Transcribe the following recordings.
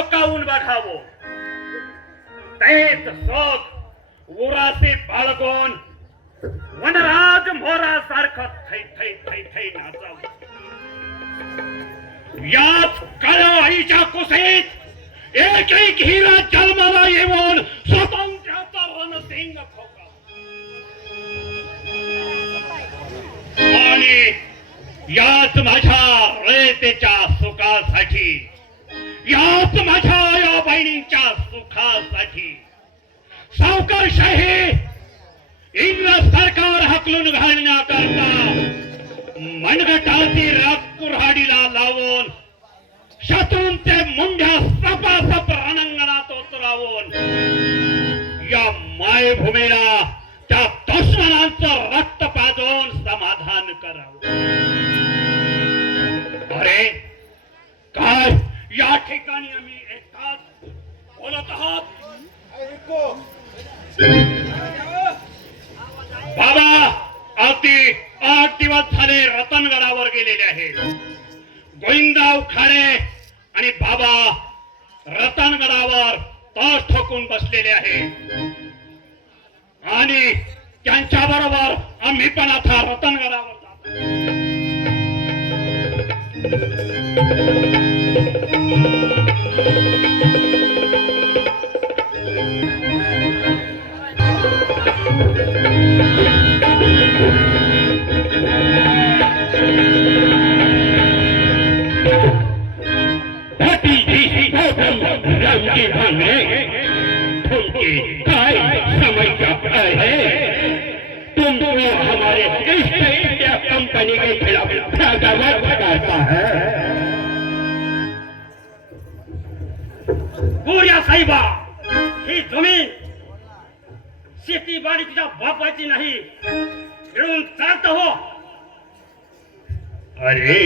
डोकावून बघावं तेच सोग उरासे बाळगून वनराज मोरासारखं थै थै थै थै नाचावं. याच काळ्या आईच्या कुसेत एक एक हिरा जन्माला येऊन स्वातंत्र्याचा रणसिंग ठोका आणि याच माझ्या रयतेच्या सुखासाठी याच माझ्या या बहिणींच्या सुखासाठी सावकारशाही इंग्रज सरकार हाकलून घालण्याकरता मनगटाची राग कुऱ्हाडीला लावून शत्रूंचे मुंड्या सपासप रणांगणात उतरावून या मायभूमीला त्या दुश्मनांचं रक्त पाजून समाधान करावं. अरे काय या ठिकाणी आम्ही एकटाच बोलत आहात. बाबा अगदी 8 दिवस झाले रतनगडावर गेलेले आहेत. गोविंदराव खाडे आणि बाबा रतनगडावर तास ठोकून बसलेले आहेत आणि त्यांच्या बरोबर आम्ही पण आता रतनगडावर जातो. तुमको हमारे ईस्ट इंडिया कंपनी के खिलाफ बगावत करता है. गोऱ्या साहेबा ही जमीन शेतीबाडी तुझ्या बापाची नाही मिळून चालत हो. अरे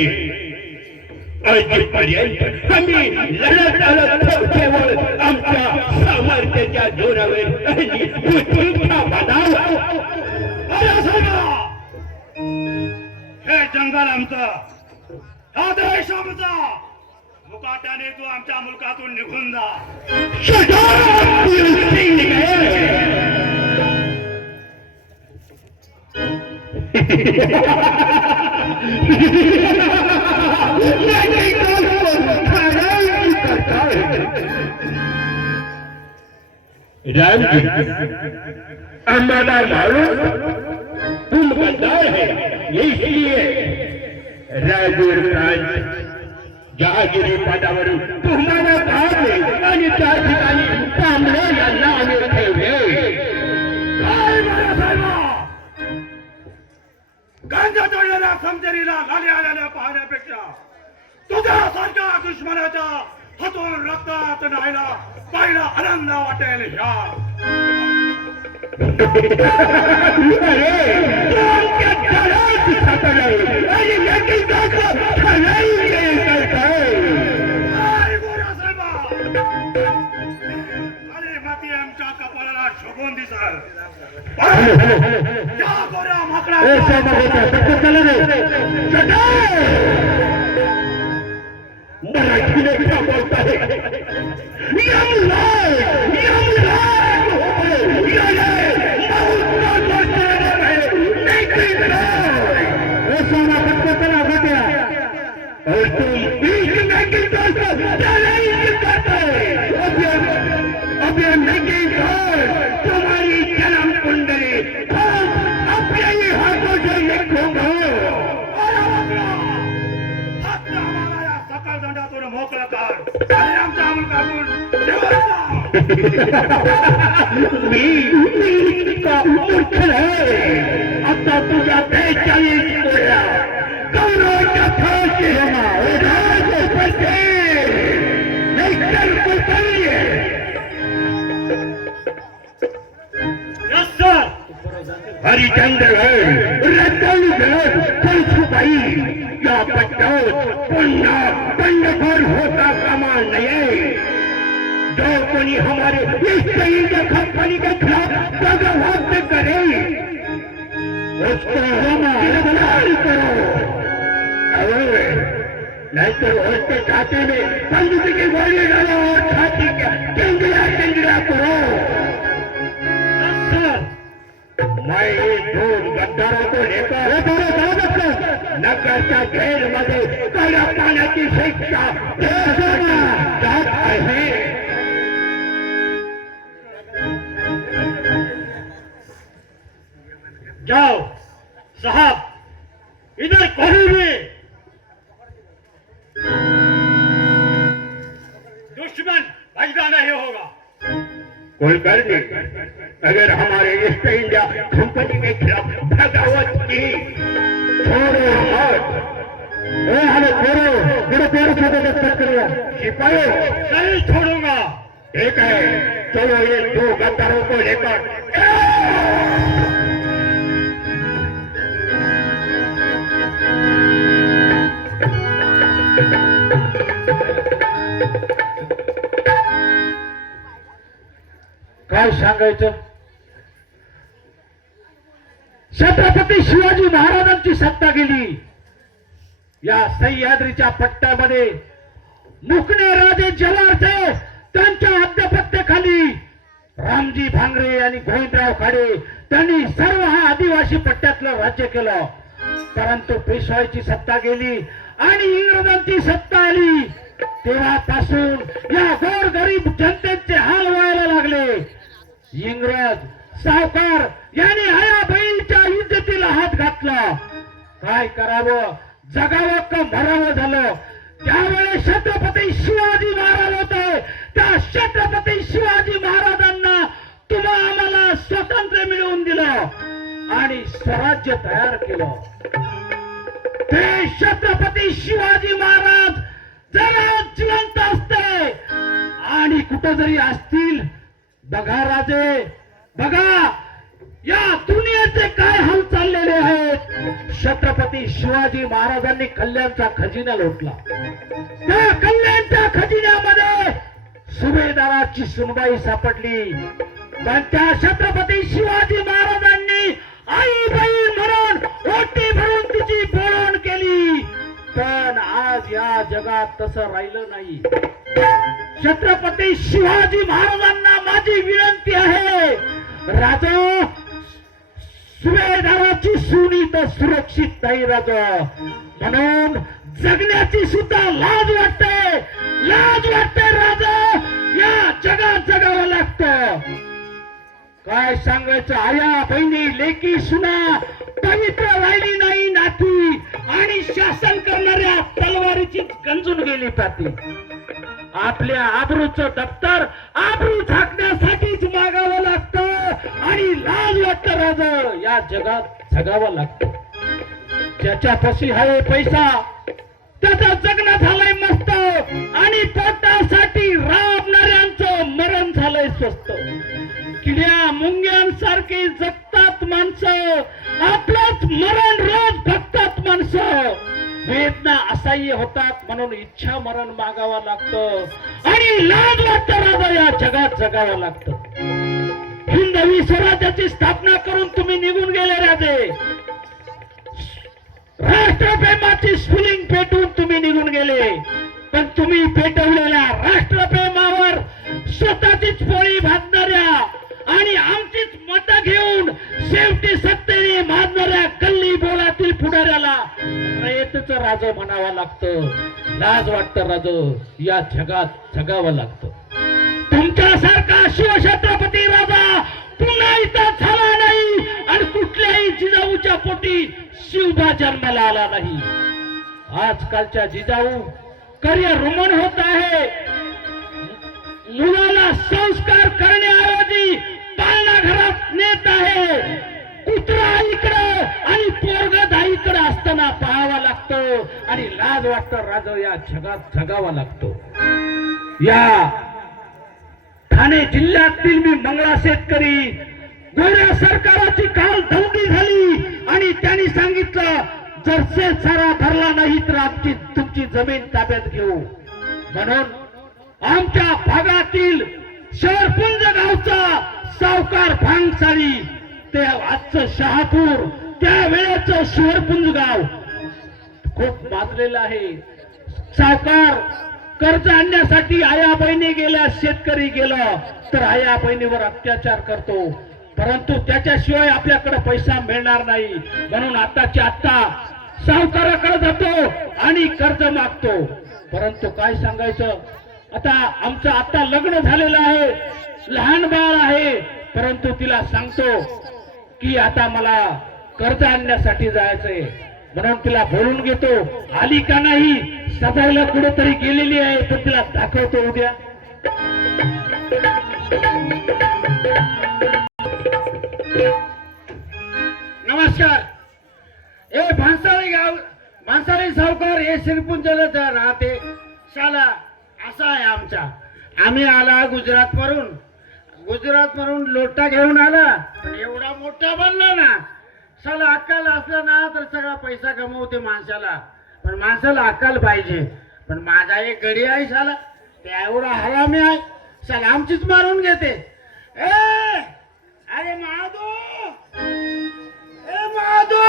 अजूनपर्यंत आम्ही लढत आलो केवळ आमच्या सामर्थ्याच्या जोरावर आणि बुद्धीच्या बळावर. हे जंगल आमचं हा देश आमचा मुकाट्याने तू आमच्या मुलकातून निघून जा. हमारा मालूम तुम गद्दार है, इसलिए राजूर प्रांत जहागिरी पदावरून तुम्हाला धाडले आणि त्या ठिकाणी कांबळे यांना आम्ही ठेवले. गांजा चढलेल्या समजरीला लाली आलेल्या पाहण्यापेक्षा तुझ्यासारख्या दुश्मनाच्या हातून रक्तात न्हायला पाहिला आनंद वाटेल. अरे माती आमच्या कपाळाला शोभून दिसाल. त्या गोऱ्या माकडा मराठीने क्या बोलता है. तुम्हारी जन्म कुंडली अपने ही हाथों से लिखूंगा. सकाळ दंडातून मोकळं कर आणि आमच्या मुलकातून मी इतका मूर्ख आहे. आता तुझ्या 42 गोळ्या गौरवच्या फाशी हरिचंद्रगड रतनगड कळसुबाई या पट्ट्यावर पुन्हा बंडखोर होता कामा नये. जो कोणी हमारे ईस्ट इंडिया कंपनी के खिलाफ बगावत करे उसको हम गिरफ्तार करो. नहीं तो उसके छाती में बंदूक की गोली डालो और छाती के टिंगड़ा टिंगड़ा करो। मैं ये दो गद्दारों को लेकर नगर का जेल में कड़ा पाने की शिक्षा चाहता है। जाओ साहब, इधर कोई भी दुश्मन पैदा नहीं होगा। कोई कर नहीं, अगर हमारे ईस्ट इंडिया कंपनी के खिलाफ बगावत की छोड़ो मत। हमें छोड़ो, मेरे पैर छोटे दस्तक करो सिपाही, नहीं छोड़ूंगा। ठीक है, चलो ये दो गद्दारों को लेकर काय सांगायचं. छत्रपती शिवाजी महाराजांची सत्ता गेली. या सह्याद्रीच्या पट्ट्यामध्ये मुकणे राजे जवारचे त्यांच्या आधिपत्याखाली रामजी भांगरे आणि गोविंदराव खाडे त्यांनी सर्व हा आदिवासी पट्ट्यातलं राज्य केलं. परंतु पेशवाईची सत्ता गेली आणि इंग्रजांची सत्ता आली. तेव्हापासून या गोरगरीब जनतेचे हाल व्हायला लागले. इंग्रज सावकार यांनी आया बहिणीच्या इज्जतीला हात घातला. काय करावं, जगावं का मरावं झालं. त्यावेळेस छत्रपती शिवाजी महाराज होते. त्या छत्रपती शिवाजी महाराजांना तुम्हा आम्हाला स्वातंत्र्य मिळवून दिलं आणि स्वराज्य तयार केलं. ते छत्रपती शिवाजी महाराज जरा जिवंत असते आणि कुठं जरी असतील, बघा राजे, बघा या दुनियेचे काय हाल चाललेले आहेत. छत्रपती शिवाजी महाराजांनी कल्याणचा खजिना लुटला. त्या कल्याणच्या खजिन्यामध्ये सुभेदाराची सुनबाई सापडली. पण त्या छत्रपती शिवाजी महाराजांनी आई बहीण म्हणून ओटी भरून तिची बोलवण केली. पण आज या जगात तसं राहिलं नाही. छत्रपती शिवाजी महाराजांना माझी विनंती आहे, राजा सुभेदाराची सुनी तर सुरक्षित नाही राजा. म्हणून जगण्याची सुद्धा लाज वाटते, लाज वाटते राजा. या जगात जगावं लागतं. काय सांगायचं, आया बहिणी लेकी सुना पवित्र राहिली नाही नाती आणि शासन करणाऱ्या तलवारीची गंजून गेली पाती. आपल्या आबरूचं दप्तर आबरू झाकण्यासाठीच मागावं लागतं आणि लाज वाटतं राजा. या जगात जगावं लागतं. ज्याच्यापाशी आहे पैसा त्याचं जगणं झालंय मस्त आणि पोटासाठी राबणाऱ्यांचं मरण झालंय स्वस्त. किड्या मुंग्यांसारखी जगतात माणसं, आपलंच मरण रोज बघतात माणसं. वेदना असह्य होतात म्हणून इच्छा मरण मागावं लागतं आणि लाज वाटतं राजा. या जगात जगावं लागतं. हिंदवी स्वराज्याची स्थापना करून तुम्ही निघून गेले राजे. राष्ट्रप्रेमाची स्फुलिंग पेटून तुम्ही निघून गेले. पण तुम्ही पेटवलेल्या राष्ट्रप्रेमावर स्वतःचीच पोळी भाजणाऱ्या आणि आमचीच मतं घेऊन शेवटी सत्तेने माजणाऱ्या गल्ली बोळातील पुढाऱ्याला रयतेचं राजा म्हणावं लागतं. लाज वाटतं राजा. या जगात जगावं लागतं. तुमच्यासारखा शिवछत्रपती राजा पुन्हा इथं झाला नाही आणि कुठल्याही जिजाऊच्या पोटी शिवबा जन्माला आला नाही. आजकालच्या जिजाऊ करिअर रुमन होत आहे. मुलाला संस्कार करण्याऐवजी पाळणा घरात नेत आहे. कुत्रा इकडं आणि पोरग दाईकडे असताना पाहावा लागतो आणि लाज वाटतं राजा. या जगात जगावा लागतो. या ठाणे जिल्ह्यातील मी मंगळा शेतकरी गोऱ्या सरकाराची काल धमकी झाली आणि त्यांनी सांगितलं, जर शेतसारा भरला नाही तर आमची तुमची जमीन ताब्यात घेऊ. म्हणून आमच्या भागातील शहरपुंज गावचा सावकार भांगसाळी ते आजचं शहापूर, त्या वेळेचं शहरपुंज गाव खूप माजलेलं आहे. सावकार कर्ज आणण्यासाठी आया बहिणी गेल्या, शेतकरी गेलं तर आया बहिणीवर अत्याचार करतो, परंतु त्याच्याशिवाय आपल्याकडे पैसा मिळणार नाही. म्हणून आत्ताच्या आत्ता सावकाराकडे जातो आणि कर्ज मागतो. परंतु काय सांगायचं, आता आमचं आता लग्न झालेलं आहे, लहान बाळ आहे, परंतु तिला सांगतो की आता मला कर्ज आणण्यासाठी जायचंय. म्हणून तिला बोलून घेतो. आली का नाही, सजायला कुठेतरी गेलेली आहे, तर तिला दाखवतो उद्या. नमस्कार. ए भांसाळी गाव, भांसाळी सावकार हे श्रीपुंजला राहते. शाला असा आहे आमचा. आम्ही आला गुजरात वरून लोटा घेऊन आला, पण एवढा मोठा बनला ना, शाला अक्कल असला ना तर सगळा पैसा कमवते माणसाला, पण माणसाला अक्कल पाहिजे. पण माझा एक गडी आहे शाला, ते एवढा हरामी आहे, शाला आमचीच मारून घेते. ए अरे महादू, ए महादू,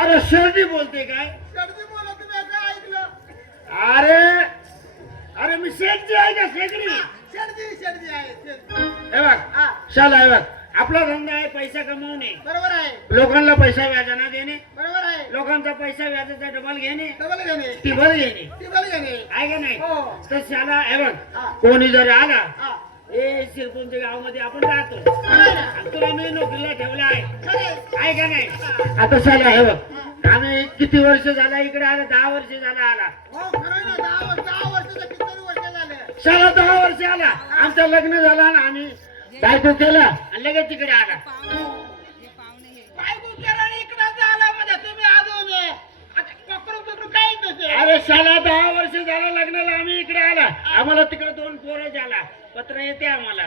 अरे शेरडी बोलते काय? अरे अरे मी शेठजी आहे का? शेगडी हे बघ शाला, हे बघ आपला धंदा आहे पैसा कमवणे, बरोबर आहे, लोकांना पैसा व्याजाना देणे, बरोबर आहे, लोकांचा पैसा व्याजाचा डबल घेणे, डबल घेणे, टिबल घेणे, टिबल घेणे. आहे का नाही? हो. तर शाला हे बघ, हा. कोणी जर आला, हा. हे शिरपूरच्या गावामध्ये आपण राहतो, खरंय ना? आणि तुला मी नोकरीला ठेवला आहे, खरंय. आहे का नाही? आता शाला हे बघ, आम्ही किती वर्ष झाला इकडे आला? 10 वर्ष झाला आला. हो, खरंय ना, 10 वर्षाचं किती वर्ष झाले? शाला 10 वर्ष आला. आमचं लग्न झालं ना, आम्ही बायको केला आणि लगेच तिकडे आला. बायको केला आणि इकडं झाला म्हणजे तुम्ही अजून आता पकडू काहीच नसेल. अरे शाला 10 वर्ष झालं लग्नाला, आम्ही इकडे आला, आम्हाला तिकडे 2 पोरं झाला, पत्र येते आम्हाला.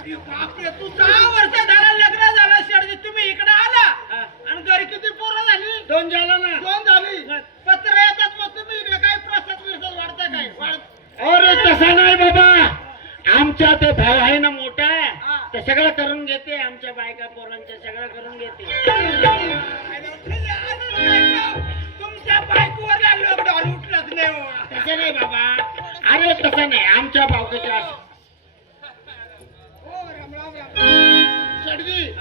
अरे बापरे, तू 10 वर्ष झाला लग्न झालं शेडजी, तुम्ही इकडे आला हा. आणि घरी किती पोरं झाली? 2 झालं ना. 2 झाली. पत्र येतात मग तुम्ही इकडे काय प्रसाद वाढता काय? अरे तसा नाही बाबा, आमच्या ते भाव आहे ना मोठा, हा. ते सगळं करून घेते, आमच्या बायका पोरांच्या सगळं करून घेते. तुमच्या बायकोवर लॉकडाऊन उठलंच नाही हो. तसं नाही बाबा, अरे तसं नाही, आमच्या भावकाच्या शेडजी,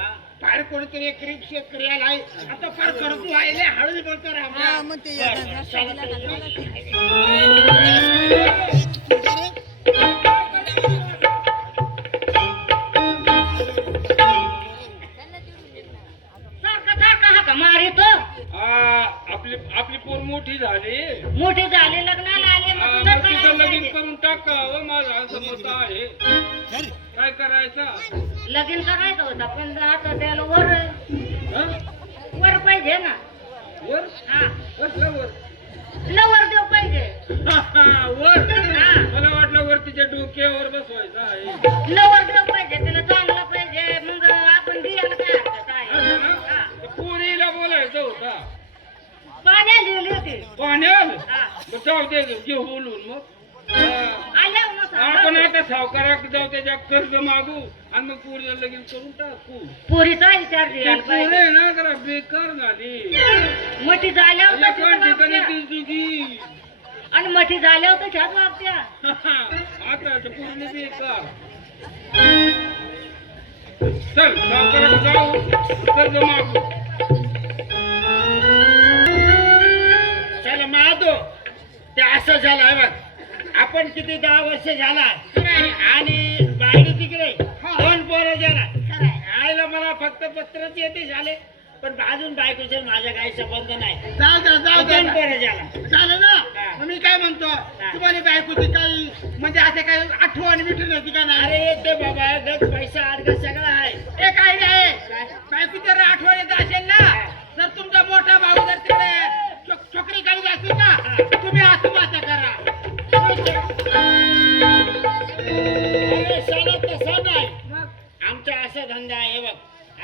फार कोणीतरी एक गरीब शेतकरी आलाय, आता फार करतो आहे, हळूच बोलतो राम. आपली पोर मोठी झाली, मोठे झाले, लग्नाला आले, मग मग पुन्हा तिचं करायचं लगीन नाही. करून टाकावं माझं असं मत आहे. काय करायचं? लगीन करायचं होतं, पण आता त्याला वर हं? वर पाहिजे ना. वर हा, कसलं वर? नवर देव पाहिजे. वर हा. मला वाटलं वर तिच्या डोक्यावर बसवायचं आहे. नवर देव पाहिजे, त्याला चांगलं पाहिजे, मग आपण दियाला काय हरकत आहे. असं ना? हा. तर पोरीला बोलायचं होता. पाण्याला लिहिली होती. पाण्याल हा. मग जाऊ दे, घेऊ बोलून मग. आल्या मग आपण सांगा. आता सावकाराक जाऊ त्याच्या कर्ज मागू आणि मग पोरीला लगीन करून टाकू. पोरीचा विचार ते द्यायला पोरं पाहिजे. आहे ना जरा बेकार झाली. मठी झाल्यावर एका तशाच ठिकाणी वागत्या. ती तुझी आणि मठी झाल्यावर तशाच वागत्या. आता तर पूर्ण बेकार. चल सावकाराक जाऊ, कर्ज मागू. चला माधो, ते असं झालं आहे बघ, आपण किती 10 वर्ष झाला आणि बाहेर तिकडे 2 पोरं झाला. आईला मला फक्त पत्रच येते झाले, पण अजून बायकोचे माझा काही संबंध नाही. जाऊ द्या, जाऊ 2 द्या. पोरं झाला. झालं ना? हा. मग मी काय म्हणतो, तुम्हाला बायकोची काही म्हणजे असे काही आठवण मिठून येते का नाही? अरे ते बाबा गज पैसा अडग सगळं आहे. हे काही नाही, बायको जर आठवण येत असेल ना, जर तुमचा मोठा भाऊ जर तिकडे छोकरी काढत असेल ना, तुम्ही आत्महत्या करा. अरे साला तसा नाही, मग आमचा असा धंदा आहे बघ.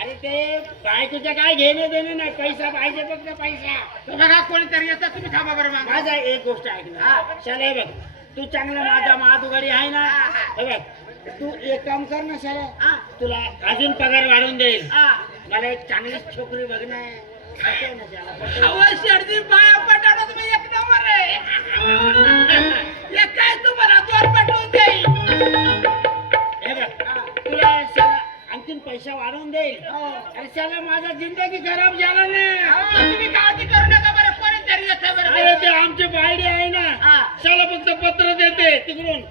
अरे ते बायकोच्या काय घेणं देणं नाही, पैसा पाहिजे फक्त पैसा. तर बघा कोणीतरी येतं, तुम्ही थांबा बरं मागं. माझा एक गोष्ट ऐक ना, शाला हे बघ, तू चांगला माझा महादुगाडी आहे ना, हे बघ, तू एक काम कर ना शाला, तू तुला अजून पगार वाढवून देईल. हा. मला एक चांगली छोकरी बघणं आहे. पटेल ना त्याला, पटेल. अहो, शेडजी बाया पटाडा तुम्ही एक नंबर आहे. हे काय तुम्हाला दोन पाठवून देईल. हे बघ, तुला सगळं आणखीन पैसा वाढवून देईल. अरे सगळं माझा जिंदगी खराब झाला ना. अहो, तुम्ही काळजी करू नका बरं, कोणीतरी येतं बरं. अरे ते आमचे बायडे आहे ना, हा. त्याला फक्त पत्र देते तिकडून.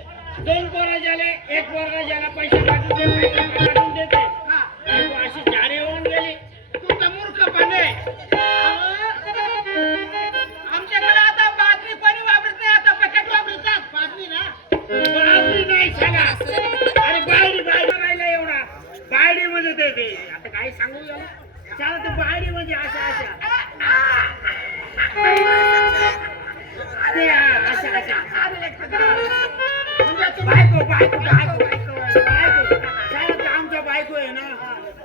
2 पोरं झाले, 1 पोरगा झाला, पैसे पाठवून देते. हा. बायको अशी झाडे होऊन गेली. तुमचा मूर्खपणे. आमच्याकडे आता बादली कोणी वापरत नाही, आता पॅकेट वापरतात. बादली ना. बादली नाही साला. अरे बायडी राहिला एवढा. बायडी म्हणजे ते आता काय सांगू गेला साला. ते बायडी म्हणजे अशा ते अशा बायको बायको बायको बायको बायको साला ते आमच्या बायको आहे ना.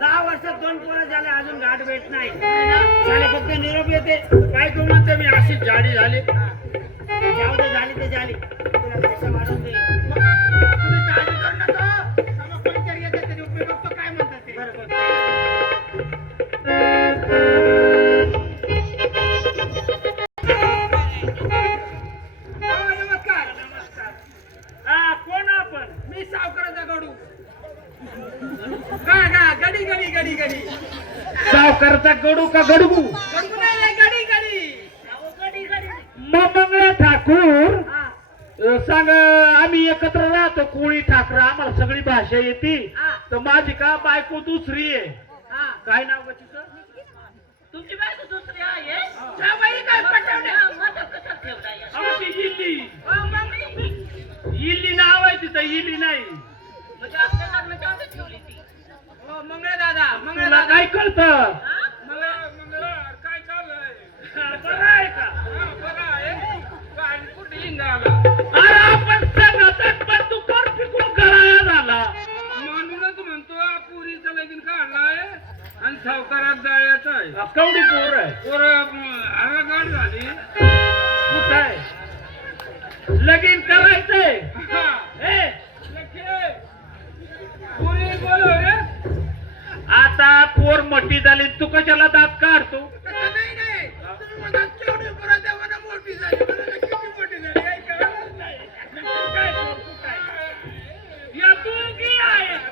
10 वर्षात 2 पोरं झाले, अजून गाठ भेट नाही. साला फक्त निरोप येते. बायको म्हणते मी अशीच झाडी झाली. जाऊ दे, झाली ते झाली. तुला पैसा वाढवून दे. तुम्ही काळजी करू नका. समोर कोणीतरी येतं तरी उपयोग बघतो काय म्हणतात ते. बरोबर. हो, नमस्कार. हा, कोण आपण? मी सावकाराचा गडू. का गडी गडी गडी गडी सावकारचा गडू का गडगू? गडू नाही, गडी गडी. मंगळा ठाकूर. हा. सांग, आम्ही एकत्र राहतो, कोळी ठाकरा, आम्हाला सगळी भाषा येते. हा. तर माझी का बायको दुसरी आहे. हा. काय नाव का तिचं? तुमची बायको दुसरी आहे. जावई काय पटवणे. अहो, ती इल्ली. हो, मग मी- इल्ली नाव आहे तिचं, इल्ली नाही. म्हणजे आपल्या लग्नाची आधीच ठेवली ती. हो, मंगळे दादा, मंगळे तुला दादा. काय कळतं? मंगळा काय चाललंय? बरं आहे का? हा, बरं आहे. काय कुठे हिंडाला? अरे आपण सगळं पण तू कर पिकून कराया झाला. म्हणूनच म्हणतो पुरीचं लगीन काढलाय आणि सावकारात जायचं आहे. कवडी पोर आहे. पोरं आरागाड झाली. कुठं आहे? लगीन करायचंय. हा. ए, लखे. पुरी बोलव रे. आता पोर मोठी झाली, तू कशाला दात काढतो? तसं नाही, नाही. तुम्ही म्हणता केवढी पोरं तेव्हा मोठी झाली. म्हणलं किती मोठी झाली. काही कळलंच नाही. काय पोर, कुठं आहे? या दोघी आहेत.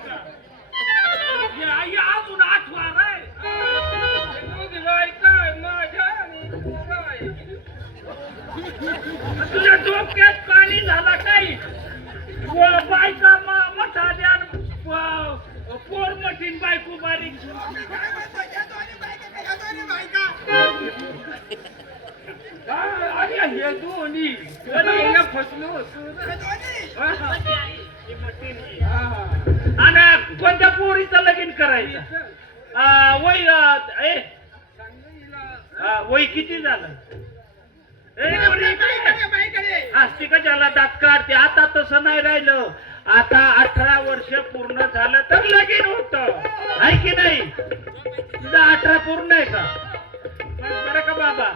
या अजून 8 वार आहे. तुझी बायको आहे माझ्या आणि पोरं आहे. तुझ्या डोक्यात पाणी झाला काही? बायका मोठा द्या, पोर मठीन बायको बारीक. काय म्हणता, या दोन्ही बायका का, या दोन्ही बायका? अरे हे दोन्ही याला फसलो होतो. या दोन्ही? आणि कोणत्या पोरीचं लगीन करायचं? वय वय किती झालं? बाईकडे, बाईकडे. आस्तिक ज्याला दात काढते. आता तसं नाही राहिलं. आता 18 वर्ष पूर्ण झालं तर लगीन होत आहे की नाही? तुझं 18 पूर्ण आहे का? बरं का बाबा?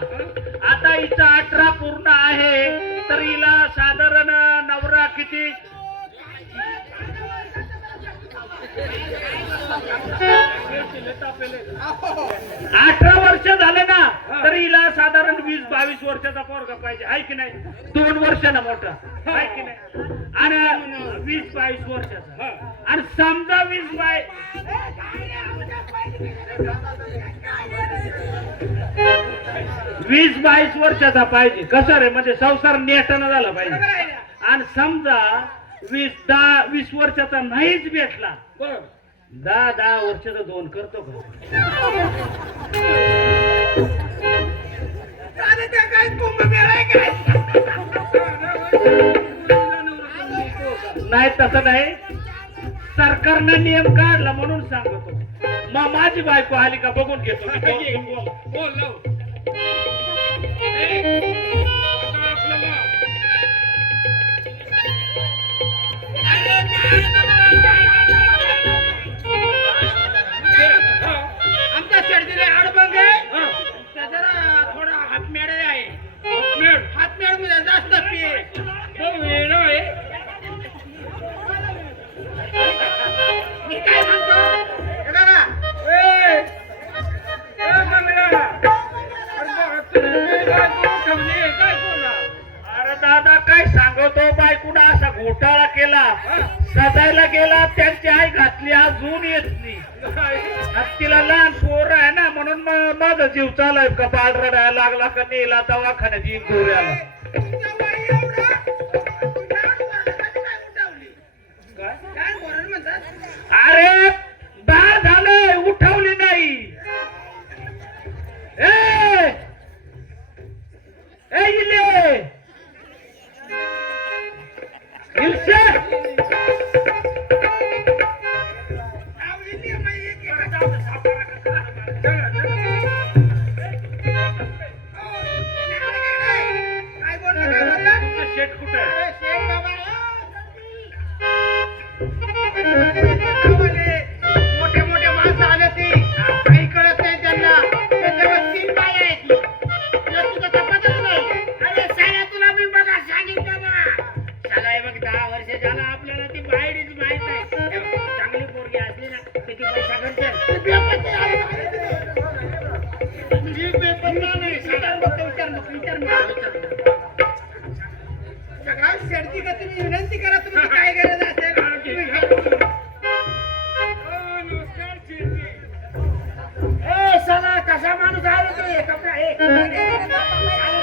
आता हिचं 18 पूर्ण आहे तर हिला साधारण नवरा किती? 18 वर्ष झाले ना तर हिला साधारण 20-22 वर्षाचा पोरगा पाहिजे, आहे की नाही? 2 वर्षाला मोठा, आहे की नाही? आणि 20-22 वर्षाचा. आणि समजा 20-22 वर्षाचा पाहिजे. कसं रे, म्हणजे संसार नेटाना झाला पाहिजे. आणि समजा 20 वर्षाचा नाहीच भेटला, 10 वर्षाचा 2 करतो का? अरे त्या काय कुंभमेळा आहे काय? नाही, तसं नाही. सरकारनं नियम काढला म्हणून सांगतो. मग माझी बायको आली का बघून घेतो. बोल लाव. आता आपल्याला आमच्या शेडजीला आडबंग आहे. त्या जरा थोडा हातमेड आहे. हातमेड मध्ये जास्त पीठ. वेळ आहे. मी काय म्हणतो, घोटाळा केला सजायला गेला त्यांची आई घातली अजून येत नाही आणि तिला लहान पोर आहे ना म्हणून माझा जीव चालाय का बाळ रडायला लागला का नेला दवाखान्यात येईन गोऱ्याला तुमच्या बाई एवढा काय बोरण म्हणतात? अरे बाळ झालंय उठवली नाही ए इले इल्शा आवडली बाई एक एक. काय बोलला काय बोलला? शेट कुठं अरे शेठ बाबा गावाले मोठे मोठे माणसं आले ती काही कळत नाही त्यांना त्याच्यावर 3 बाया आहेत तुला तुझं तपासच नाही. अरे साला तुला मी बघा सांगितलं ना साला हे बघ 10 वर्ष झालं आपल्याला ती बाहेरच माहित नाही हे बघ, चांगली पोरगी असली ना किती पैसा खर्च मी बेपत्ता नाही साला विचार सगळ्या शेडची का तुम्ही विनंती करा तुमची काय गरज असेल तुम्ही घ्या. नमस्कार शेठजी. ए साला कसा माणूस आहे रे तो एक आपला एक साला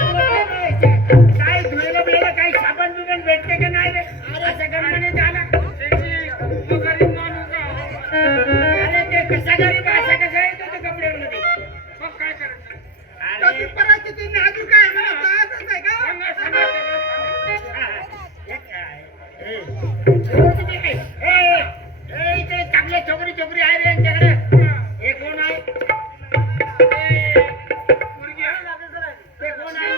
तुला काय नाही, काय धुयला बिळायला काही साबण बिबण भेटते का नाही रे असं गणपणी झाला शेठजी, मग गरीब माणूस का? अरे ते कसा गरीब असा कसा येतो ते कपड्यामध्ये मग काय करायचं? अरे पराची ती नाजूक आहे मला कळतच नाही का सांगा, सांगा त्याला, सांगा. इकडे चांगले छोकरी आहे रे यांच्याकडे हे कोण आहे पोरगी आहे. ते कोण आहे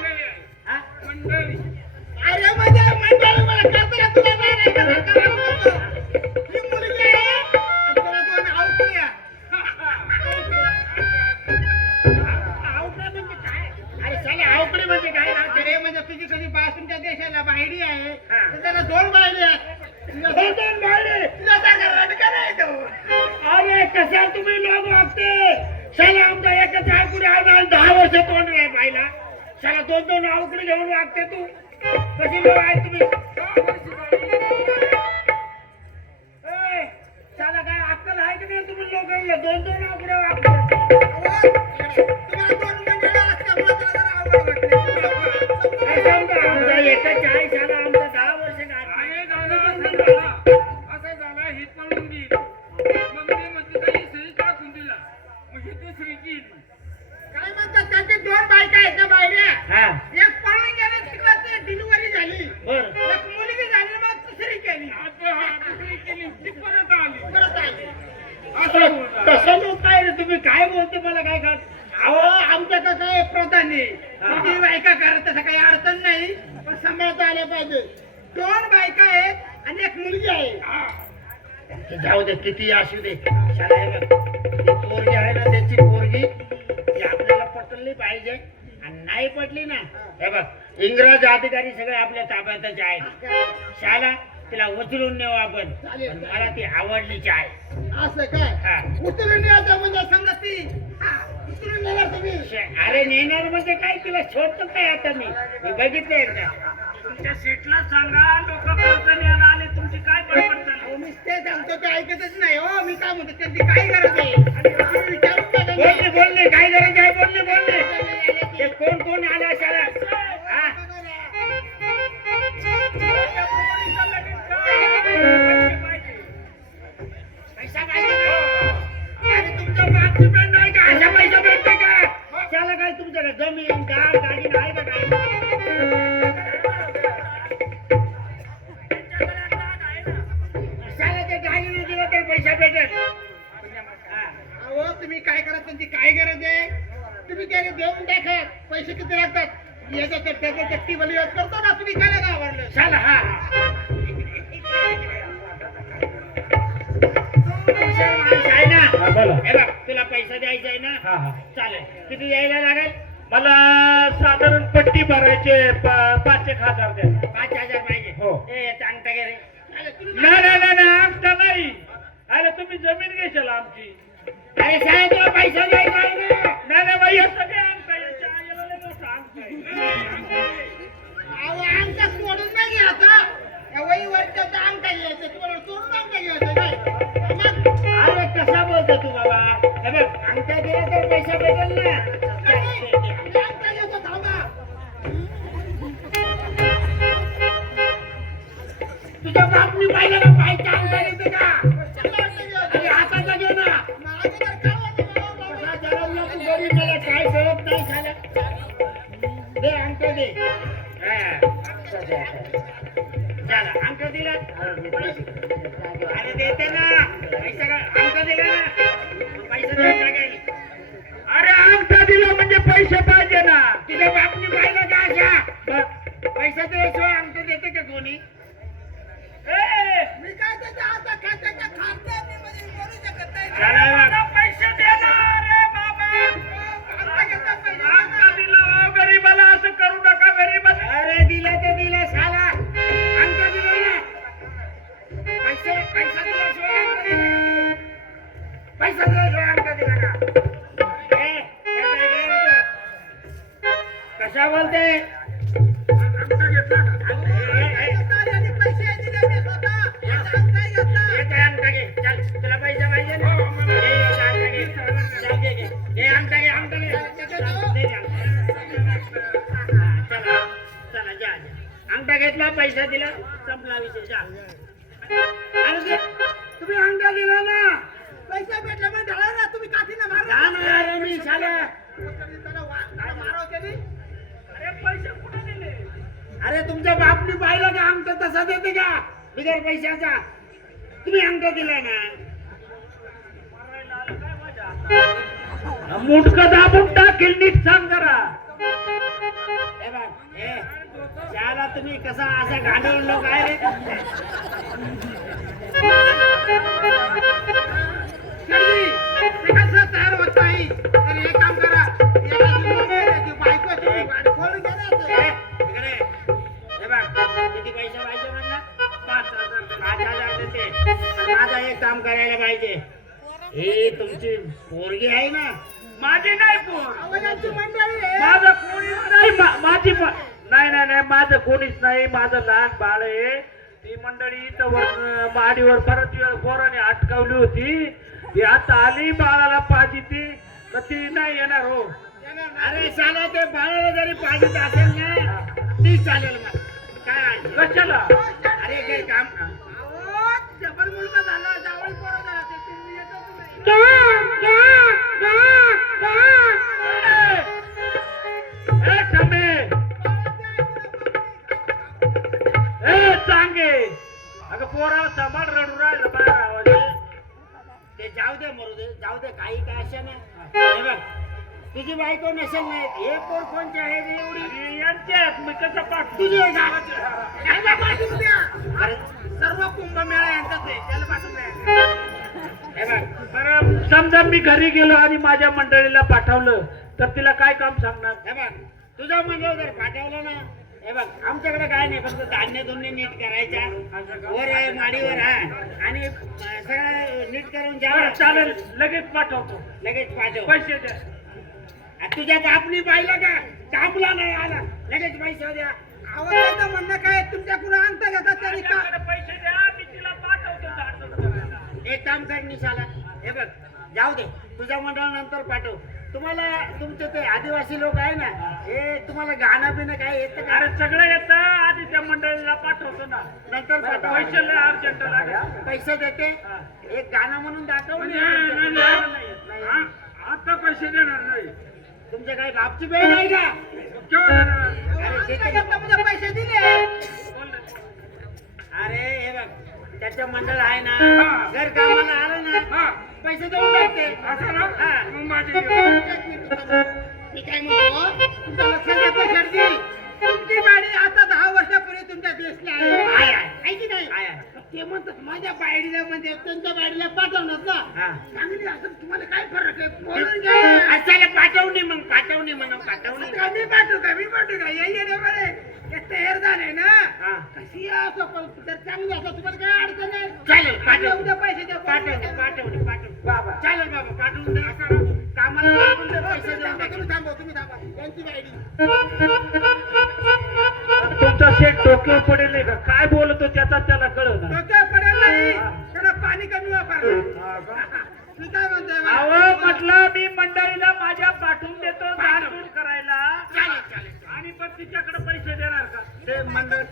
हा? मंडळी. अरे माझ्या मंडळी मला कळतं का तुला नाही का? ही मुलगी आहे आणि तुला दोन आवडल्या. आवडल्या म्हणजे काय? अरे साले आवडले म्हणजे काय? अरे म्हणजे तुझी कधी बास तुमच्या देशाला बाहेरी आहे तर त्याला 2 बायले आहेत. दोन बायले तुझ्या जागा रडका नाही तो. अरे कशा तुम्ही लोक वागते साला आमचा एकच आकुडे आहे 10 वर्ष तोंड नाही पाहिला साला 2 आकुडे घेऊन वागते तू कशी लोक आहे तुम्ही ए, साला काय अक्कल आहे की नाही तुम्ही लोक 2 आकुडे वागते तुम्हाला 2 मंडळी असल्यामुळे तुला जरा आवड वाटते काय समजा आमचा एकच आहे साला आमचा 10 वर्ष आहे दादा, असं झालं, ही पळून गेली. मग ते म्हणते काही सही टाकून दिला. मग ही दुसरी गेली. काय म्हणतात त्यांचे 2 बायका आहेत ना बाहेर हा एक पळून गेले तिकडे ते डिलिव्हरी झाली बर एक मुलगी झाली मग दुसरी केली आता हा दुसरी केली, ती परत आली. परत आली असं बोलतात. तसं लोक काय रे तुम्ही काय बोलते मला काय कळत अहो आमच्या कसं आहे प्रथा नाही किती बायका करत तसं काही अडचण नाही पण सांभाळता आलं पाहिजे 2 बायका आहेत आणि एक मुलगी आहे जाऊ दे किती असू दे शाला हे बघ ती पोरगी आहे ना त्याची पोरगी ती आपल्याला पटली पाहिजे आणि नाही पटली ना हे बघ इंग्रज अधिकारी सगळे आपल्या ताब्यातच आहेत शाला तिला उचलून नेऊ आपण पण मला ती आवडलीच आहे असं काय उचलून न्यायचं म्हणजे समजा ती उचलून नेणार तुम्ही अरे नेणार म्हणजे काय तिला शोधतो काय आता मी बघितलं एकदा तुमच्या सेटला सांगा लोक कर्ज न्यायला आले तुमची काय बडबड चालली? मी ते सांगतो ते ऐकतच नाही हो मी काय म्हणतो त्यांची काय गरज आहे आणि तुम्ही विचारून बघा ना. बोलले काय गरज आहे बोलले ते कोण आला शाळा हा? पैसा पाहिजे अरे तुमच्या बापची बँड नाही का असा पैसा भेटते का त्याला काय तुमच्याकडे जमीन गाड गाडी नाही का काय शाळा ते गाडीने दिलं तर पैसा भेटेल अहो तुम्ही काय करा त्यांची काय गरज आहे तुम्ही त्याने देऊन टाका पैसे किती लागतात याच्या त्याच्या चट्टी बली करतो ना तुम्ही काय का आवडलं शाला हा हुशार माणूस आहे ना बोला हे बघ तुला पैसा द्यायचा आहे ना हा हा चालेल किती द्यायला लागेल मला साधारण पट्टी भरायचे 5,000 द्या 5,000 पाहिजे हो. ए सांगता गे रे नाही आमचा नाही अरे तुम्ही जमीन घेशाल आमची अरे साहेब तुला पैसा द्यायचा आहे ना नाही बाई असं काय आमचा याच्या आईला लय मोठं आमचं आहे. अहो आमचा सोडून नाही घ्यायचा काही वर्षाचं अंगठा घ्यायचं तुम्हाला चोरून अंगठा घ्यायचं काय मग अरे कसा बोलतो तू बाबा हे बघ अंगठा दिला तर पैसा भेटेल ना अंगठा घ्यायचा थांबा तुझ्या बापनी पाहिलं ना पायच्या अंगठा घेते का अरे हाताचा घे ना कसा जरवला तू गरीब मला काय कळत नाही झालं दे अंगठा दे चला अंक दिला अरे देते ना पैसा का अंक दिला ना पैसा देत नाही अरे अंगठा दिला म्हणजे पैसे पाहिजे ना. तुझ्या बापनी पाहिलं का अशा पैसा दिल्याशिवाय अंक देते का कोणी मी काय त्याच्या आता खात्याच्या खाते मी म्हणजे बोलू शकत नाही पैसे देणार रे बाबा अंगठा दिला हो गरीबाला, असं करू नका गरीबाला. अरे दिला तर दिला साला अंक दिला ना पैसा दिल्याशिवाय अंक दिला पैसा दिल्याशिवाय अंक दिला का हे वेगळं होतं. कशा बोलते अंगठा घेतला का? अंगठा घे चल तुला पैसा पाहिजे ना अंगठा घे चल घे घे अंगठा घे अंगठा घे चला चला जा अंगठा घेतला पैसा दिला संपला विषय जा अरे तुम्ही अंगठा दिला ना पैसा भेटला मग ढाळा ना तुम्ही काठीला मारा अरे मी झाला अरे पैसे कुठे दिले अरे तुमच्या बापनी पाहिलं का अंगठा तसा देते का बिगर पैशाचा तुम्ही अंगठा दिला ना मुंडकं दाबून टाकेल, नीट सांग जरा. हे बघ हे त्याला तुम्ही कसा असा गांडवून लोक आहे रे ते कसं तयार होत नाही तर हे काम करा बायको खोलून घ्या इकडे हे बघ किती पैसा पाहिजे म्हटलं 5,000 देते पण माझा एक काम करायला पाहिजे हे तुमची पोरगी आहे ना माझी नाही पोर, मंडळी आहे. माझं कोणी नाही, माझी नाही नाही नाही माझं कोणीच नाही. माझं लहान बाळ आहे. ती मंडळी इथं वर माडीवर परत पोराने अटकावली होती. ती आता आली बाळाला पाहिजे ती ती नाही येणार हो. अरे साला ते बाळाला जरी पाहिजे असेल ना ती चालेल मग काय आहे? कशाला? अरे काही काम जबर मुलगा झाला जावळ पोरं झाला ते तुम्ही येतो तुम्ही ए थांबे, ए चांगे, अगं पोराला सांभाळ, रडू राहिलं बाहेर आवाज. ते जाऊ दे मरू दे जाऊ दे काही काय अशा नाही हे बघ तुझी बायको नसेल नाही हे पोर कोणची आहे रे एवढी आणि यांच्यात मी कसं पाठवू? तुझी आहे का? याला पाठवून द्या. अरे, सर्व कुंभमेळा यांचाच आहे त्याला पाठवून द्या. हे बघ बरं समजा मी घरी गेलो आणि माझ्या मंडळीला पाठवलं तर तिला काय काम सांगणार? हे बघ तुझा मंडळ जर पाठवलं ना हे बघ आमच्याकडे काय नाही फक्त धान्य धुन्य नीट करायच्या वर आहे माडीवर आहे आणि सगळं नीट करून बरं, द्या चालेल, लगेच पाठवतो. लगेच पाठव पैसे द्या. तुझ्या बापनी पाहिलं का कापला नाही आला लगेच पैसे द्या आवाज म्हणणं काय तुमच्याकडून अंगठा घेतात तरी का माझ्याकडे पैसे द्या, मी तिला पाठवतो झाडझूड करायला. एक काम कर निशाला हे बघ जाऊ दे तुझ्या मंडळानंतर पाठव तुम्हाला तुमचे ते आदिवासी लोक आहे ना हे तुम्हाला गाणं बिणं काय येतं का अरे सगळं येतं, आधी त्या मंडळीला पाठवतो ना. नंतर पाठव पैसे लय अर्जंट लागेल. पैसे देते एक गाणं म्हणून दाखव हा, आता पैसे देणार नाही. तुमच्या काही बापची बहीण आहे का केव्हा देणार? अरे देते पैसे दिले अरे हे बघ त्याचं मंडळ आहे ना जर कामाला आलं ना हा, पैसे देऊन टाकते असं ना? हा. मग माझे देऊ. मी काय म्हणतो तुमच्या लक्षात येतं शेडजी तुमची गाडी आता 10 वर्षापूर्वी तुमच्या देशला आहे आहे की नाही ते म्हणतात माझ्या बायडीला म्हणजे त्यांच्या बायडीला पाठवणार ना चांगली असं तुम्हाला काय फरक आहे बोलून घ्या असायला पाठवणे मग पाठवणे म्हणून पाठवणे कमी पाठवू का ये रे बरे तयार झाले ना कशी असं पण जर चांगली असं तुम्हाला काय अडचण नाही चालेल पाठव उद्या पैसे द्या पाठवणे बाबा चालेल बाबा पाठवून द्या कामाला लागून द्या, पैसे देऊन टाका. तुम्ही थांबा त्यांची बायडी तुमचा शेठ डोक्यावर पडेल नाही का? काय बोलतो त्याचा त्याला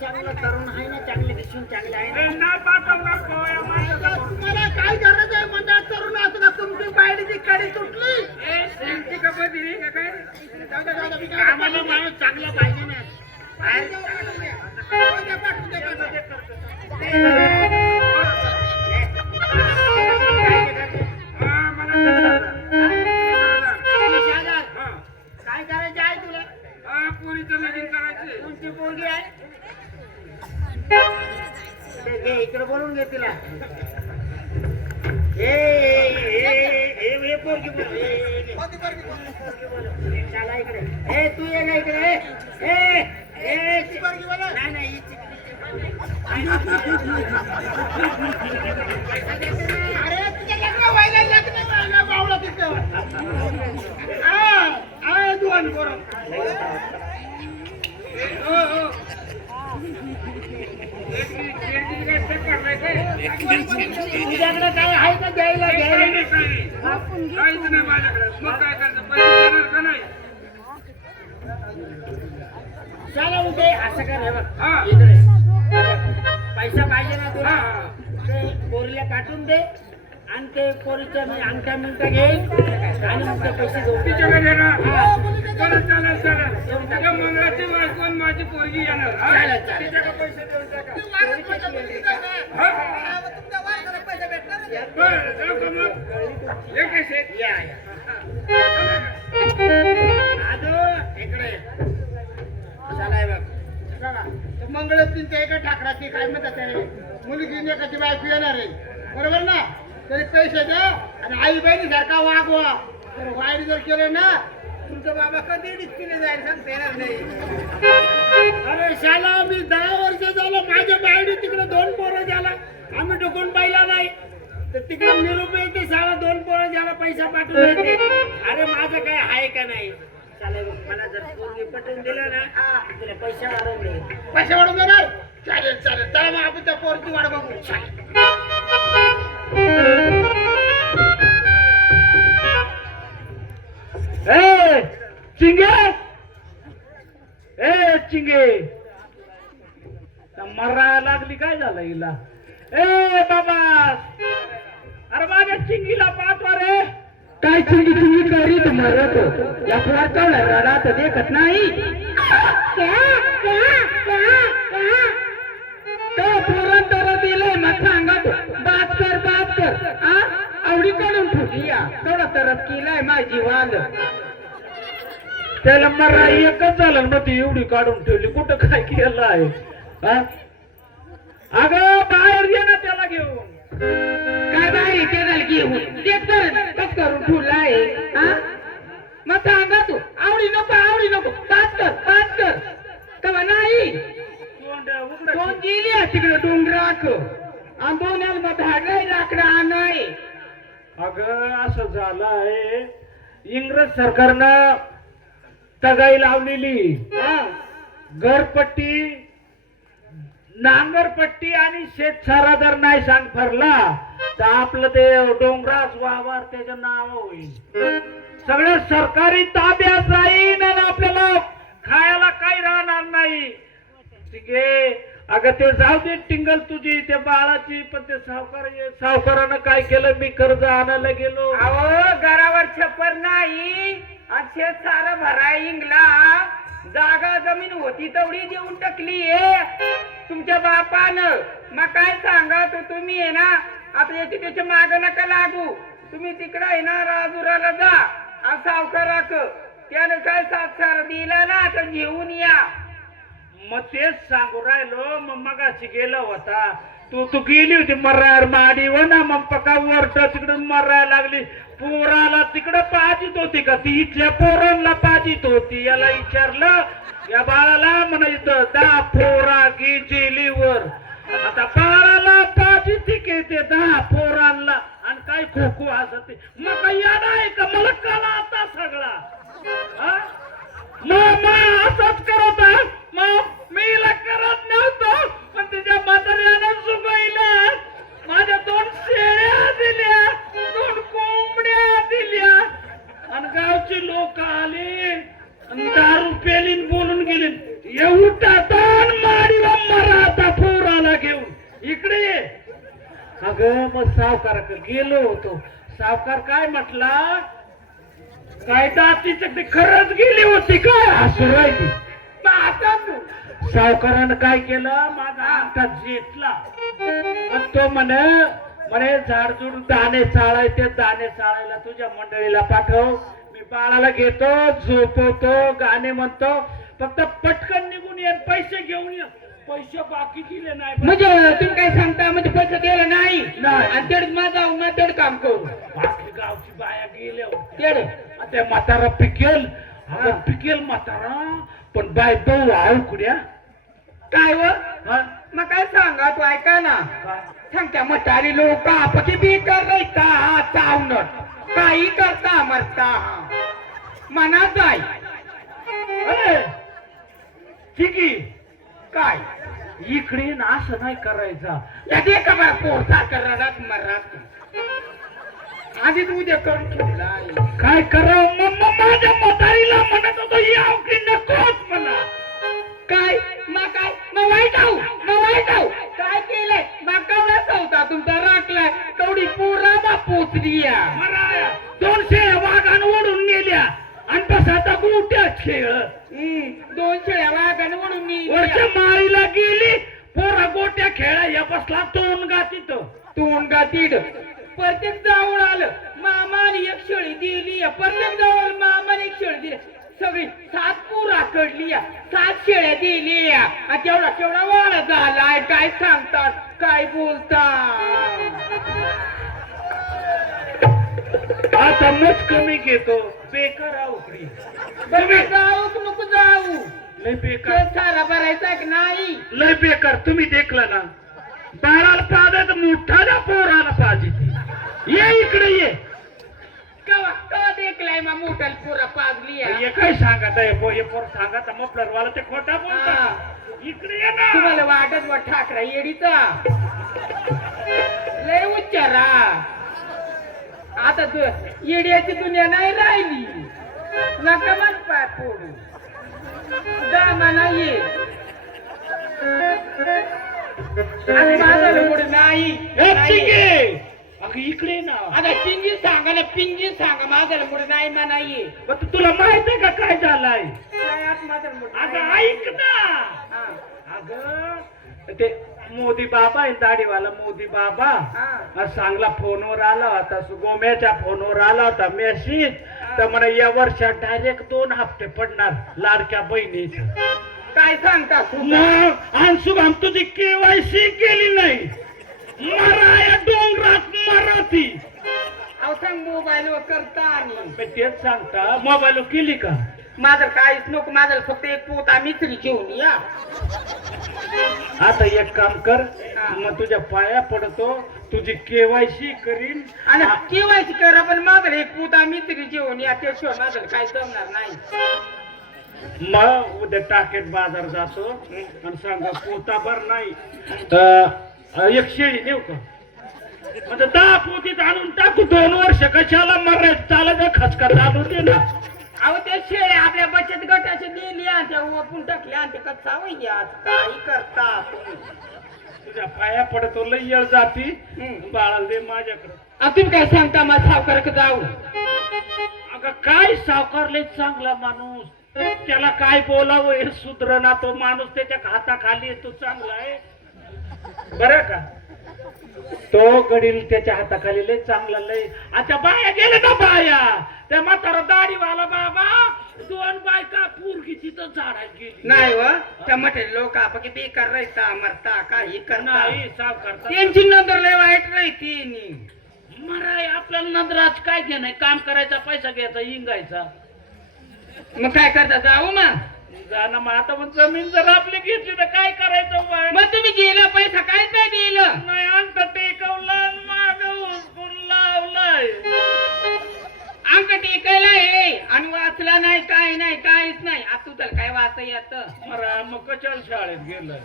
चांगला तरुण आहे ना, चांगले दिसून चांगले आहे ना. ए, नाही पाठवणार पोया माझ्या तुम्हाला काय गरज आहे म्हणजे तरुण असं का तुमची बायडीची कडी तुटली? ए, शेणची का बदिरी का काय? जाऊ दे, जाऊ दे, मी काय आम्हाला माणूस चांगला पाहिजे ना. बाहेर जाऊ दे, पाठवून दे, पाठवून दे, पाठवून दे. हा, मला कळलं. शेजार, हा. काय करायचं आहे तुला? हा, पोरीचं लगीन करायचंय. कोणती पोरगी आहे? ते घे, इकडे बोलून घे तिला. हे पोरगी बोल. चला इकडे. ए, तू ये ना इकडे. नाही, नाही, ही अरे तुझ्या लग्न व्हायला बावळा तिथं. दोन पोरं. तुझ्याकडे काय आहे का द्यायला काहीच नाही माझ्याकडे. मग काय करायचं? पैसे देणार का नाही? चला उदे असं कर हे बघ. हा. इकडे पैसा पाहिजे ना हा, तुला? हा. ते पोरीला पाठवून दे आणि ते पोरीच्या मी अंगठा मिंगठा घेईन आणि मग ते पैसे देऊ. तिच्याकडे देणार. बरं, चालेल, चालेल. त्या मंगळाची बायको आणि माझी पोरगी येणार. हा? चालेल, चालेल. तिच्याकडे पैसे देऊन टाका. हा? बरं, जाऊ का मग? ये कसे? या, या. आजो, इकडे ये. चला हे बघ. चला. ते मंगळतीनच्या एका ठाकराची काय म्हणतात आहे, मुलगी एकाची बायको येणार आहे, बरोबर ना? तरी पैसे द्या आणि आई बहिणी सारखा वागवा. तर वाईट जर केलं ना, तुमचा बाबा कधी डिस्प्ले जाईल सांगता येणार नाही. अरे शाला, मी 10 वर्ष झालं माझ्या बायडी तिकडे 2 पोरं झाला, आम्ही डुकून पाहिला नाही. तर तिकडे निरोप येते शाळा 2 पोरं ज्याला पैसा पाठवून येते. अरे माझं काय आहे का नाही? चालेल, मला जर पोरगी पटवून दिलं ना, तुला पैसे वाढवून दे. पैसे वाढवून देणार? चालेल, चालेल. चला मग आपण त्या पोरची वाढ बघू. ए चिंगे, ए चिंगे, मरायला लागली काय झालं हिला? ए बाबा, अरे माझ्या चिंगीला पाठवा रे. काय चिंगी चिंगी करी तुम्हाला या पुढे रात देखत नाही. तो पुरण तर दिलंय मग सांगत बात कर आवडी काढून ठेवली या थोडा तरफ केलाय माझी वाल. त्याला मरा एकच झालं मग ती एवढी काढून ठेवली. कुठं काय केलं आहे? अगं बाहेर ये ना त्याला घेऊन. काय बाहेर त्याला घेऊन कट करून ठेवलाय. मग सांगा तू आवडी नको पाच कर तेव्हा नाही दोन गेली तिकडे डोंगराक आणि दोन धाडलाय लाकडं नाही. अगं असं झालं आहे, इंग्रज सरकारनं तगाई लावलेली. घरपट्टी, नांगरपट्टी आणि शेतसारा जर नाही सांग भरला तर आपलं ते डोंगराच वावर त्याचं नाव होईल. सगळं सरकारी ताब्यात जाईल आणि आपल्याला खायला काही राहणार नाही. ठीक आहे. अगं ते जाऊ दे टिंगल तुझी त्या बाळाची, पण ते सावकारानं काय केलं, मी कर्ज आणायला गेलो. अहो, घरावर छप्पर नाही आणि शेत सारा भराय इंगला. जागा जमीन होती तेवढी देऊन टाकली तुमच्या बापानं. मग काय सांगा तो तुम्ही आहे ना, आपल्या त्याच्या माग नका लागू. तुम्ही तिकडं आहे ना राजुराला जा आणि सावकाराक त्यानं काय सातसार दिला ना तर घेऊन या. मग तेच सांगू राहिलो. मग मगाशी गेला होता तू गेली होती मर्रार माडी हो ना, मग पका वरट तिकडून मरायला लागली. पोराला तिकडं पाजित होती का ती? इथल्या पोरांना पाजित होती. याला विचारलं या बाळाला म्हणायचं 10 पोरा गेलीवर. आता बाळाला पाजित के ते 10 पोरांना आणि काय खोखो असत. मग काही याद आहे का? मला कला आता सगळा मग असंच करत मग मी करत नव्हतो, पण तिच्या म्हाताऱ्यानं चुकवलं. माझ्या 2 शेळ्या दिल्या, 2 कोंबड्या दिल्या आणि गावची लोक आली आणि दारू पेलीन बोलून गेली. एवढा दोन माडीला अगं मग सावकाराकडे गेलो होतो. सावकार काय म्हटला, काय दातीचं ते खरंच गेली होती काय असं राहिली. मग आता तू सावकारानं काय केलं, माझा अंगठा झेटला आणि तो म्हणे झाडझुड दाणे चाळायचे, दाणे चाळायला तुझ्या मंडळीला पाठव, मी बाळाला घेतो, झोपवतो, गाणे म्हणतो, फक्त पटकन निघून ये, पैसे घेऊन ये. पैसे बाकी दिले नाही. म्हणजे तुम्ही काय सांगता, म्हणजे पैसे दिला नाही नाही. आणि तेवढं माझा तेवढं काम करू बाकी गावची बाया गेल्या तेवढं आणि ते म्हातारा पिकेल, अगं पिकेल म्हातारा, पण बाय भाऊ आवकुड्या काय व मग काय सांगा तू ऐका ना, सांगता म्हातारी लोक आपकी बी करता चावणं काही करता मरता मनात जाय ठीक आहे. काय इकडे ना असं नाही करायचा. यादी का बरं पोरचा करणार मरात आधीच उद्या करून ठेवला. काय करावं, माझ्या म्हातारीला म्हणत होतो ही आवडी नकोच मला. काय मग वाईट आऊ काय केलंय मग कवडा चौथा तुमचा राखलाय तेवढी पोरा बा पोचली या मराया 200 वाघान ओढून नेल्या आणि बस आता गोट्या खेळ. 2 शेळ्या वाघानं म्हणून मी वरच्या माळीला गेली, पोरा गोट्या खेळा या बसला तोंडगा तिथं. तोंडगा तीड प्रत्येक जाऊन आलं मामाने एक शेळी दिली प्रत्येक जाऊन मामाने एक शेळी दिली, सगळी 7 पोरा कडली 7 शेळ्या दिली आणि केवढा वाढ झालाय. काय सांगतात काय बोलतात. आता मच कमी घेतो, बेकार आवडी. बरं जाऊ की नको जाऊ, लय बेकार, सारा भरायचा की नाही. लय बेकार. तुम्ही देखलं ना, बाळाला पाहत मोठाल्या पोराला पाहिजे. ये इकडे ये. कवा देखलाय मग मोठ्याला पुरा पाजली हे काय सांगत आहे, हे पोर सांगत मफलर वाला ते खोटा बोलतात. इकडे ये ना. तुम्हाला वाटत वा ठाकरा येडीचा लय उच्चारा. आता तू येड्याची दुनिया नाही राहिली, नका मग पाय फोडू दामा नाही माझा पुढे नाही. अगं इकडे ये ना. आता चिंगी सांगा ना, पिंगी सांगा माझा पुढे नाही मा नाहीये. पण तुला माहित आहे का काय झालंय. काय आत माझा पुढे अगं ऐक ना. अगं ते मोदी बाबा आहे, दाढीवाला मोदी बाबा आज चांगला फोनवर आला होता, गोम्याच्या फोनवर आला होता मेसेज. तर मला या वर्षात डायरेक्ट 2 हप्ते पडणार लाडक्या बहिणीचे. काय सांगता मग अंशुभाम तुझी केवायसी केली नाही, मराया डोंगरात मराठी. अहो सांग मोबाईल वर करता आणि तेच सांगता मोबाईल केली का. माझं काहीच नको, माझं फक्त एक पोता मित्री घेऊन या. आता एक काम कर, मग तुझ्या पाया पडतो, तुझी केवायसी करीन आणि केवायची करा, पण माझं एक पोता मित्री घेऊन या, त्याशिवाय माझं काही जमणार नाही. मग उद्या टाकेत बाजार जातो आणि सांगा पोता भर नाही तर एक शेळी देऊ का. म्हणजे 10 पोतीत आणून टाकू, 2 वर्ष कशाला मरायचं, चालायचं खचका चालू दे ना. अहो ते शेळे आपल्या बचत गटाचे दिली आणि त्या ओपून टाकल्या आणि ते कसा काही करता. तुझ्या पाया पडतो, लय येळ जाती बाळाला दे माझ्याकडे. तुम्ही काय सांगता मग सावकार जाऊ. अगं काय सावकार लय चांगला माणूस, त्याला काय बोलावं हे सुधरणा. तो माणूस त्याच्या हाताखाली तो चांगला आहे बरं का. तो गडील त्याच्या हाताखाली लय चांगला लय. आता बाया गेले ना बाया, त्या म्हातारा दाढीवाला बाबा 2 बायका पोरगी तिथं झाडात गेली. नाही व त्या म्हटले लोक आपण बेकार राहता मरता काही करता नाही सावकार त्यांची नंतर लय वाईट राहते. मराय आपल्याला नंदराज काय घेणं, काम करायचा, पैसा घ्यायचा, इंगायचा. मग काय करता जाऊ मग जाणं. मग आता मग जमीन जर आपली घेतली तर काय करायचं बाय. मग तुम्ही गेला पैसा काहीच नाही दिलं. नाही अंक टेकवला मागून लावलाय. अंक टेकायला आहे आणि वाचला नाही, काय नाही, काहीच नाही. आता तुझं काय वाचता येत. मग कशाला शाळेत गेलं.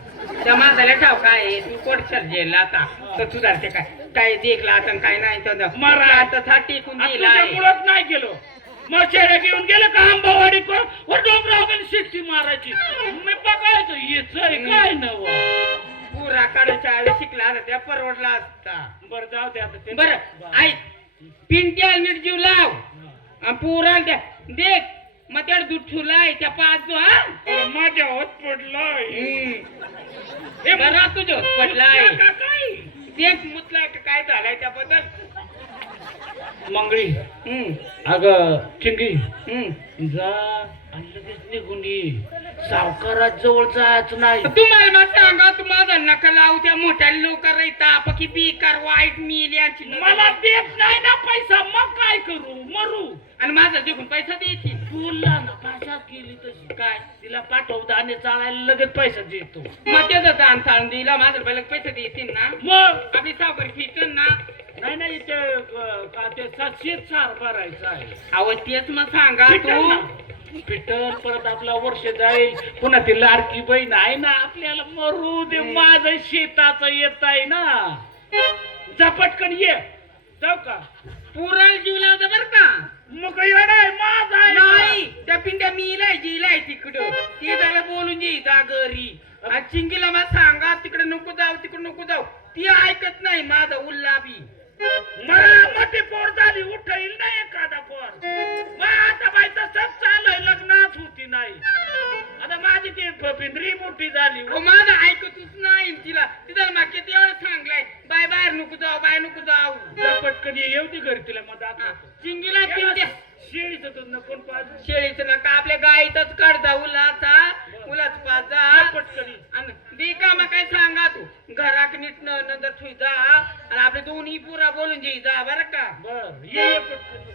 त्या माझ्याला ठाव काय तू कोटशर जेल आता तर तुझा ते काय देखला आता काय नाही तर मरा. आता टेकून दिला मुळात नाही गेलो. मग शेळ्या घेऊन गेलं का आंबावाडी वर डोंगरावर शिट्टी मारायची. मी बघायचं याच काय नव पुरा काढायच्या आधी शिकला असता त्या परवडला असता. बरं जाऊ दे आता ते बरं ऐक, पिंट्या नीट जीव लाव आणि पुरा द्या देख मग त्या दूध ठुलाय त्या पाच हा माझ्या होत पडलाय हे बरा तुझ्या पडलाय काय ते मुतलाय का काय झालाय त्याबद्दल. मंगळी अग चिंगी जा आणि लगेच निघून ये. सावकारात जवळ जायचं नाही. तुम्हाला मग सांगा तुम्हाला नका लावू त्या मोठ्या लोक राहता पकी बेकार वाईट मिली यांची मला देत नाही ना पैसा, मग काय करू, मरू. आणि माझा देखून पैसा द्यायची तुला ना भाषा केली तशी काय तिला पाठव दाणे चाळायला लगेच पैसा देतो. मग त्याचा दान चालून दिला माझा पहिला पैसे देतील ना मग आपली सावकारी फिटन ना. नाही ते शेत सार भरायचं आहे. अहो तेच मग सांगा तू पिटर परत आपला वर्ष जाईल. पुन्हा ती लाडकी बहीण आहे ना आपल्याला, मरू दे. माझं शेताचं येत आहे ना. जा पटकन ये. जाऊ का पुरा जीव लावता बर का. मग येणार माझा आहे ना. नाही त्या पिंड्या मी जिलाय तिकडं ते त्याला बोलून जी जा घरी. आणि चिंगीला मग सांगा तिकडे नको जाऊ तिकडे नको जाऊ. ती ऐकत नाही माझा उल्लाबी. मला मोठी पोर झाली उठईल ना एखादा पोर. मग आता बाई तसंच चालय, लग्नाच होती नाही. आता माझी ती पिंजरी मोठी झाली. अहो, माझं ऐकतच नाही तिला. तिला मग किती वेळा सांगलाय बाय बाहेर नको जाऊ बाहेर नको जाऊ. जा पटकन ये, येऊ दे घरी तिला मग दाखव. चिंगीला पिंड्या शेळीचं दूध नको पाहिजे. शेळीचं नका आपल्या गाईतच काढता उलाचा उलाच पाजा पटकन ये. आणि दे का मग काय सांगा तू घराक नीट नंतर ठुई जा आणि आपले दोन्ही पुरा बोलून जे जा बरं का. बर ये पटकन.